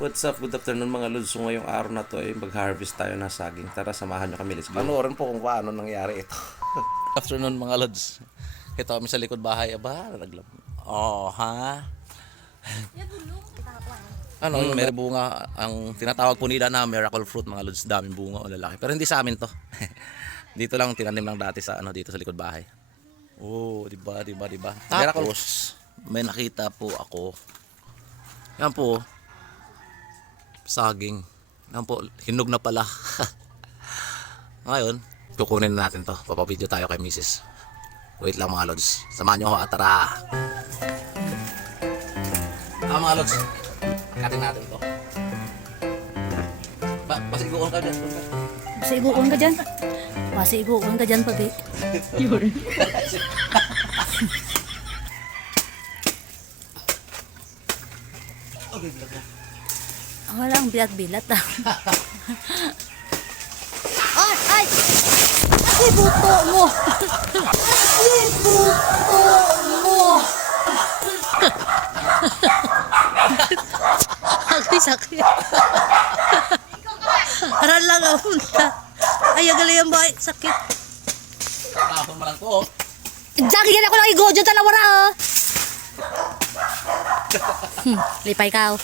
What's up? Good afternoon mga lods. So ngayong araw na to ay mag-harvest tayo ng saging. Tara, samahan nyo kami. Let's go. Panoorin po kung paano nangyari ito. Afternoon mga lods. Ito kami sa likod bahay. Aba, naglam. Oh, ha? Ano, may bunga. Ang tinatawag po nila na miracle fruit mga lods. Daming bunga o lalaki. Pero hindi sa amin to. Dito lang, tinanim lang dati sa dito sa likod bahay. Oh, diba? Tapos, may nakita po ako. Yan po. Saging. Yan po, hinog na pala. Ngayon, kukunin na natin to. Papabideo tayo kay Mrs. Wait lang mga lods. Samahan nyo ako at tara. Mga lods. Katin natin to. Pasiguan ka dyan. Pasiguan ka dyan. Pasiguan ka dyan, pabi. Yun. Walang bilat-bilat ah. Ay! Ay! Ay, buto mo! Ay, buto mo! Sakit. Aral lang ako na. Ay, agalay ang bahay. Sakit. Tapon mo lang to. Jagi yan ako lang igodyo talawara oh. Lipay ka oh.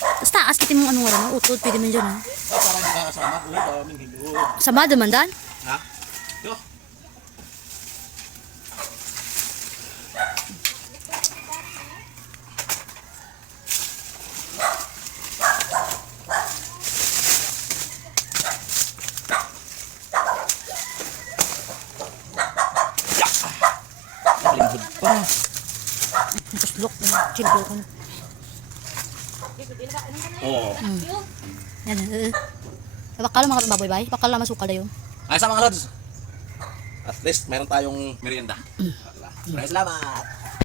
Tapos taas kita mong anong wala no? Utod, pwede man dyan oh. Para hindi ka kasama. Daming hinog. Sama naman dan? Ha? Yo. Lingkod pa. Tuslok, childo ko na. Oo. Yan bakal mga baboy bay, bakal na masukal na yun. Ay sa mga lods. At least meron tayong merienda. Maraming salamat.